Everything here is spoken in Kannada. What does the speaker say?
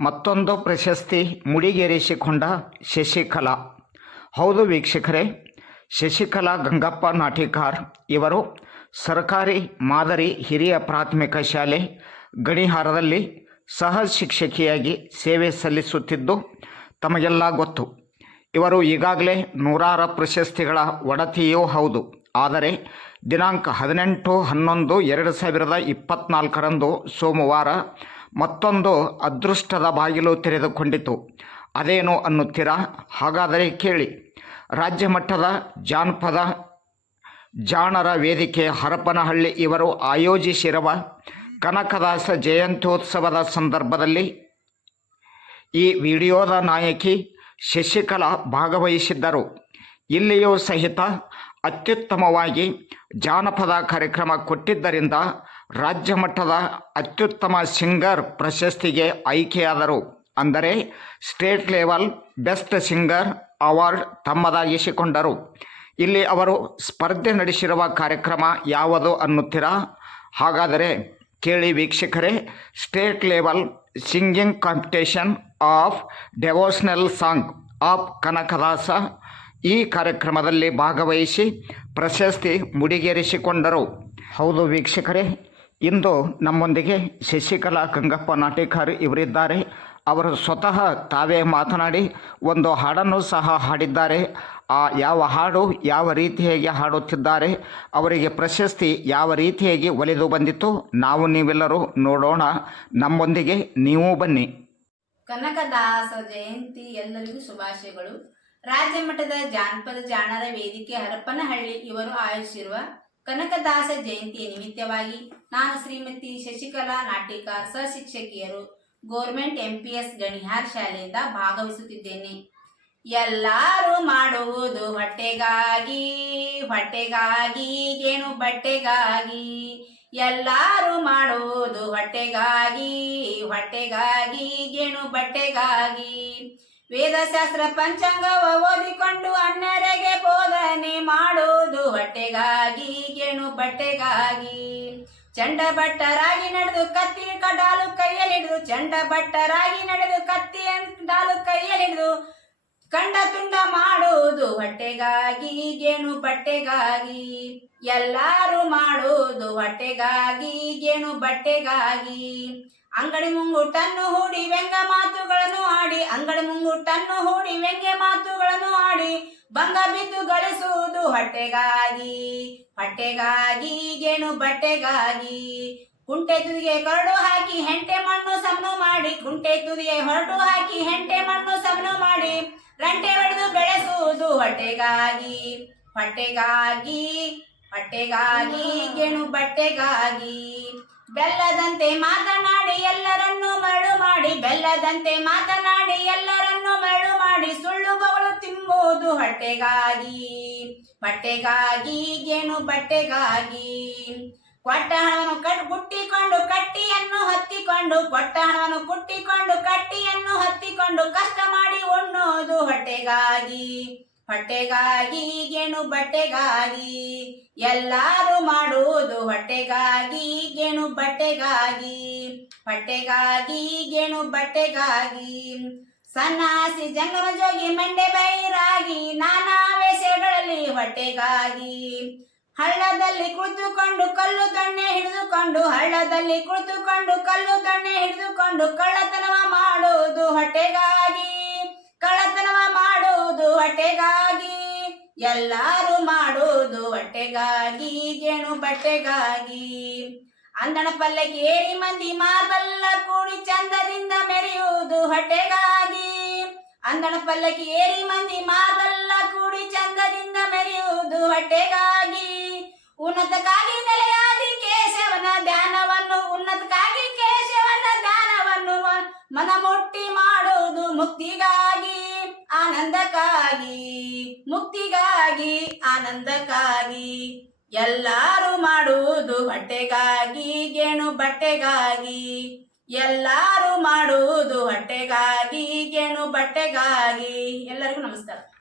ಮತ್ತೊಂದು ಪ್ರಶಸ್ತಿ ಮುಡಿಗೇರಿಸಿಕೊಂಡ ಶಶಿಕಲಾ. ಹೌದು ವೀಕ್ಷಕರೇ, ಶಶಿಕಲಾ ಗಂಗಪ್ಪ ನಾಟಿಕಾರ್ ಇವರು ಸರ್ಕಾರಿ ಮಾದರಿ ಹಿರಿಯ ಪ್ರಾಥಮಿಕ ಶಾಲೆ ಗಣಿಹಾರದಲ್ಲಿ ಸಹ ಶಿಕ್ಷಕಿಯಾಗಿ ಸೇವೆ ಸಲ್ಲಿಸುತ್ತಿದ್ದು ತಮಗೆಲ್ಲ ಗೊತ್ತು. ಇವರು ಈಗಾಗಲೇ ನೂರಾರು ಪ್ರಶಸ್ತಿಗಳ ಒಡತಿಯೂ ಹೌದು. ಆದರೆ ದಿನಾಂಕ ಹದಿನೆಂಟು ಹನ್ನೊಂದು ಎರಡು ಸಾವಿರದ ಇಪ್ಪತ್ತ್ನಾಲ್ಕರಂದು ಸೋಮವಾರ ಮತ್ತೊಂದು ಅದೃಷ್ಟದ ಬಾಗಿಲು ತೆರೆದುಕೊಂಡಿತು. ಅದೇನು ಅನ್ನುತ್ತೀರಾ? ಹಾಗಾದರೆ ಕೇಳಿ. ರಾಜ್ಯ ಮಟ್ಟದ ಜಾನಪದ ಜಾಣರ ವೇದಿಕೆ ಹರಪನಹಳ್ಳಿ ಇವರು ಆಯೋಜಿಸಿರುವ ಕನಕದಾಸ ಜಯಂತ್ಯೋತ್ಸವದ ಸಂದರ್ಭದಲ್ಲಿ ಈ ವಿಡಿಯೋದ ನಾಯಕಿ ಶಶಿಕಲಾ ಭಾಗವಹಿಸಿದ್ದರು. ಇಲ್ಲಿಯೂ ಸಹಿತ ಅತ್ಯುತ್ತಮವಾಗಿ ಜಾನಪದ ಕಾರ್ಯಕ್ರಮ ಕೊಟ್ಟಿದ್ದರಿಂದ ರಾಜ್ಯ ಮಟ್ಟದ ಅತ್ಯುತ್ತಮ ಸಿಂಗರ್ ಪ್ರಶಸ್ತಿಗೆ ಆಯ್ಕೆಯಾದರು. ಅಂದರೆ state level best singer award ತಮ್ಮದಾಗಿಸಿಕೊಂಡರು. ಇಲ್ಲಿ ಅವರು ಸ್ಪರ್ಧೆ ನಡೆಸಿರುವ ಕಾರ್ಯಕ್ರಮ ಯಾವುದು ಅನ್ನುತ್ತೀರಾ? ಹಾಗಾದರೆ ಕೇಳಿ ವೀಕ್ಷಕರೇ, state level singing competition of devotional song of Kanakadasa ಈ ಕಾರ್ಯಕ್ರಮದಲ್ಲಿ ಭಾಗವಹಿಸಿ ಪ್ರಶಸ್ತಿ ಮುಡಿಗೇರಿಸಿಕೊಂಡರು. ಹೌದು ವೀಕ್ಷಕರೇ ಇಂದು ನಮ್ಮೊಂದಿಗೆ ಶಶಿಕಲಾ ಗಂಗಪ್ಪ ನಾಟೇಕರ್ ಇವರಿದ್ದಾರೆ. ಅವರು ಸ್ವತಃ ತಾವೇ ಮಾತನಾಡಿ ಒಂದು ಹಾಡನ್ನು ಸಹ ಹಾಡಿದ್ದಾರೆ. ಆ ಯಾವ ಹಾಡು ಯಾವ ರೀತಿಯಾಗಿ ಹಾಡುತ್ತಿದ್ದಾರೆ, ಅವರಿಗೆ ಪ್ರಶಸ್ತಿ ಯಾವ ರೀತಿಯಾಗಿ ಒಲಿದು ಬಂದಿತ್ತು, ನಾವು ನೀವೆಲ್ಲರೂ ನೋಡೋಣ. ನಮ್ಮೊಂದಿಗೆ ನೀವು ಬನ್ನಿ. ಕನಕದಾಸ ಜಯಂತಿ ಎಲ್ಲರಿಗೂ ಶುಭಾಶಯಗಳು. ರಾಜ್ಯ ಜಾನಪದ ಜಾಣರ ವೇದಿಕೆ ಹರಪನಹಳ್ಳಿ ಇವರು ಆಯೋಜಿಸಿರುವ ಕನಕದಾಸ ಜಯಂತಿಯ ನಿಮಿತ್ತವಾಗಿ ನಾನು ಶ್ರೀಮತಿ ಶಶಿಕಲಾ ನಾಟಿಕಾರ್ ಸಹಶಿಕ್ಷಕಿಯರು ಗೋರ್ಮೆಂಟ್ ಎಂಪಿಎಸ್ ಗಣಿಹಾರ್ ಶಾಲೆಯಿಂದ ಭಾಗವಹಿಸುತ್ತಿದ್ದೇನೆ. ಎಲ್ಲರೂ ಮಾಡುವುದು ಹೊಟ್ಟೆಗಾಗಿ ಹೊಟ್ಟೆಗಾಗಿ, ಏನು ಬಟ್ಟೆಗಾಗಿ? ಎಲ್ಲರೂ ಮಾಡುವುದು ಹೊಟ್ಟೆಗಾಗಿ ಹೊಟ್ಟೆಗಾಗಿ, ಏನು ಬಟ್ಟೆಗಾಗಿ? ವೇದಶಾಸ್ತ್ರ ಪಂಚಾಂಗವ ಓದಿಕೊಂಡು ಅನ್ನರೆಗೆ ಬೋಧನೆ ಮಾಡುವುದು ಹೊಟ್ಟೆಗಾಗಿ ಗೇಣು ಬಟ್ಟೆಗಾಗಿ. ಚಂಡ ಭಟ್ಟರಾಗಿ ನಡೆದು ಕತ್ತಿ ಕಡಾಲು ಕೈಯಲ್ಲಿಡಿದು ಚಂಡ ಭಟ್ಟರಾಗಿ ನಡೆದು ಕತ್ತಿ ಡಾಲು ಕೈಯಲ್ಲಿಡಿದು ಕಂಡ ತುಂಡ ಮಾಡುವುದು ಹೊಟ್ಟೆಗಾಗಿ ಗೇಣು ಬಟ್ಟೆಗಾಗಿ. ಎಲ್ಲಾರು ಮಾಡುವುದು ಹೊಟ್ಟೆಗಾಗಿ ಗೇಣು ಬಟ್ಟೆಗಾಗಿ. ಅಂಗಡಿ ಮುಂಗುಟನ್ನು ಹೂಡಿ, ವ್ಯಂಗ್ಯ ಮಾತುಗಳನ್ನು ಆಡಿ ಅಂಗಡಿ ಮುಂಗುಟನ್ನು ಹೂಡಿ, ವ್ಯಂಗ್ಯ ಮಾತುಗಳನ್ನು ಆಡಿ ಬಂಗ ಬಿದ್ದು ಗಳಿಸುವುದು ಹೊಟ್ಟೆಗಾಗಿ ಹೊಟ್ಟೆಗಾಗಿ, ಗೇಣು ಬಟ್ಟೆಗಾಗಿ. ಕುಂಟೆ ತುದಿಗೆ ಕರಡು ಹಾಕಿ, ಹೆಂಟೆ ಮಣ್ಣು ಸಮನು ಮಾಡಿ. ಕುಂಟೆ ತುದಿಗೆ ಹೊರಟು ಹಾಕಿ, ಹೆಂಟೆ ಮಣ್ಣು ಸಮನು ಮಾಡಿ. ರಂಟೆ ಹೊಡೆದು ಬೆಳೆಸುವುದು ಹೊಟ್ಟೆಗಾಗಿ ಹೊಟ್ಟೆಗಾಗಿ. ಹೊಟ್ಟೆಗಾಗಿ ಗೆಣು ಬಟ್ಟೆಗಾಗಿ ಬೆಲ್ಲದಂತೆ ಮಾತನಾಡಿ ಎಲ್ಲರನ್ನು ಮರಳು ಮಾಡಿ ಬೆಲ್ಲದಂತೆ ಮಾತನಾಡಿ ಎಲ್ಲರನ್ನು ಮರಳು ಮಾಡಿ ಸುಳ್ಳು ಬಗಳು ತಿಂಬುವುದು ಹೊಟ್ಟೆಗಾಗಿ ಬಟ್ಟೆಗಾಗಿ ಗೆಣು ಬಟ್ಟೆಗಾಗಿ. ಕೊಟ್ಟ ಹಣವನ್ನು ಕಟ್ ಗುಟ್ಟಿಕೊಂಡು ಕಟ್ಟಿಯನ್ನು ಹತ್ತಿಕೊಂಡು ಕೊಟ್ಟ ಹಣವನ್ನು ಕುಟ್ಟಿಕೊಂಡು ಕಟ್ಟಿಯನ್ನು ಹತ್ತಿಕೊಂಡು ಕಷ್ಟ ಮಾಡಿ ಉಣ್ಣೋದು ಹೊಟ್ಟೆಗಾಗಿ. ಹೊಟ್ಟೆಗಾಗಿ ಗೆಣು ಬಟ್ಟೆಗಾಗಿ, ಎಲ್ಲರೂ ಮಾಡುವುದು ಹೊಟ್ಟೆಗಾಗಿ ಗೆಣು ಬಟ್ಟೆಗಾಗಿ, ಹೊಟ್ಟೆಗಾಗಿ ಗೆಣು ಬಟ್ಟೆಗಾಗಿ. ಸನ್ನಾಸಿ ಜಂಗಮ ಜೋಗಿ ಮಂಡೆ ಬೈರಾಗಿ, ನಾನಾ ವೇಷಗಳಲ್ಲಿ ಹೊಟ್ಟೆಗಾಗಿ. ಹಳ್ಳದಲ್ಲಿ ಕುಳಿತುಕೊಂಡು ಕಲ್ಲು ದೊಣ್ಣೆ ಹಿಡಿದುಕೊಂಡು, ಹಳ್ಳದಲ್ಲಿ ಕುಳಿತುಕೊಂಡು ಕಲ್ಲು ದೊಣ್ಣೆ ಹಿಡಿದುಕೊಂಡು ಕಳ್ಳತನವ ಮಾಡುವುದು ಹೊಟ್ಟೆಗಾಗಿ ಕಳ್ಳತನವ ಮಾಡುವುದು ಹೊಟ್ಟೆಗಾಗಿ ಎಲ್ಲರೂ ಮಾಡೋದು ಹೊಟ್ಟೆಗಾಗಿ ಗೇಣು ಬಟ್ಟೆಗಾಗಿ. ಅಂದಣ ಪಲ್ಲಕ್ಕೇರಿ ಮಂದಿ ಮಾರ್ಬಲ್ಲ ಕೂಡಿ ಚಂದದಿಂದ ಮೆರೆಯುವುದು ಹೊಟ್ಟೆಗಾಗಿ. ಅಂದಣ ಪಲ್ಲಕ್ಕಿ ಏರಿ ಮಂದಿ ಮಾರ್ಬಲ್ಲ ಕೂಡಿ ಚಂದದಿಂದ ಮೆರೆಯುವುದು ಹೊಟ್ಟೆಗಾಗಿ. ಉನ್ನತಕ್ಕಾಗಿ ನೆಲೆಯಾದಿ ಕೇಶವನ ಧ್ಯಾನವನ್ನು, ಉನ್ನತಕ್ಕಾಗಿ ಕೇಶವನ ಧ್ಯಾನವನ್ನು ಮನಮುಟ್ಟಿ ಮಾಡುವುದು ಮುಕ್ತಿಗಾಗಿ. ಆನಂದಕ್ಕಾಗಿ ಮುಕ್ತಿಗಾಗಿ ಆನಂದಕ್ಕಾಗಿ. ಎಲ್ಲರೂ ಮಾಡುವುದು ಹೊಟ್ಟೆಗಾಗಿ ಗೇಣು ಬಟ್ಟೆಗಾಗಿ. ಎಲ್ಲರೂ ಮಾಡುವುದು ಹೊಟ್ಟೆಗಾಗಿ ಗೇಣು ಬಟ್ಟೆಗಾಗಿ. ಎಲ್ಲರಿಗೂ ನಮಸ್ಕಾರ.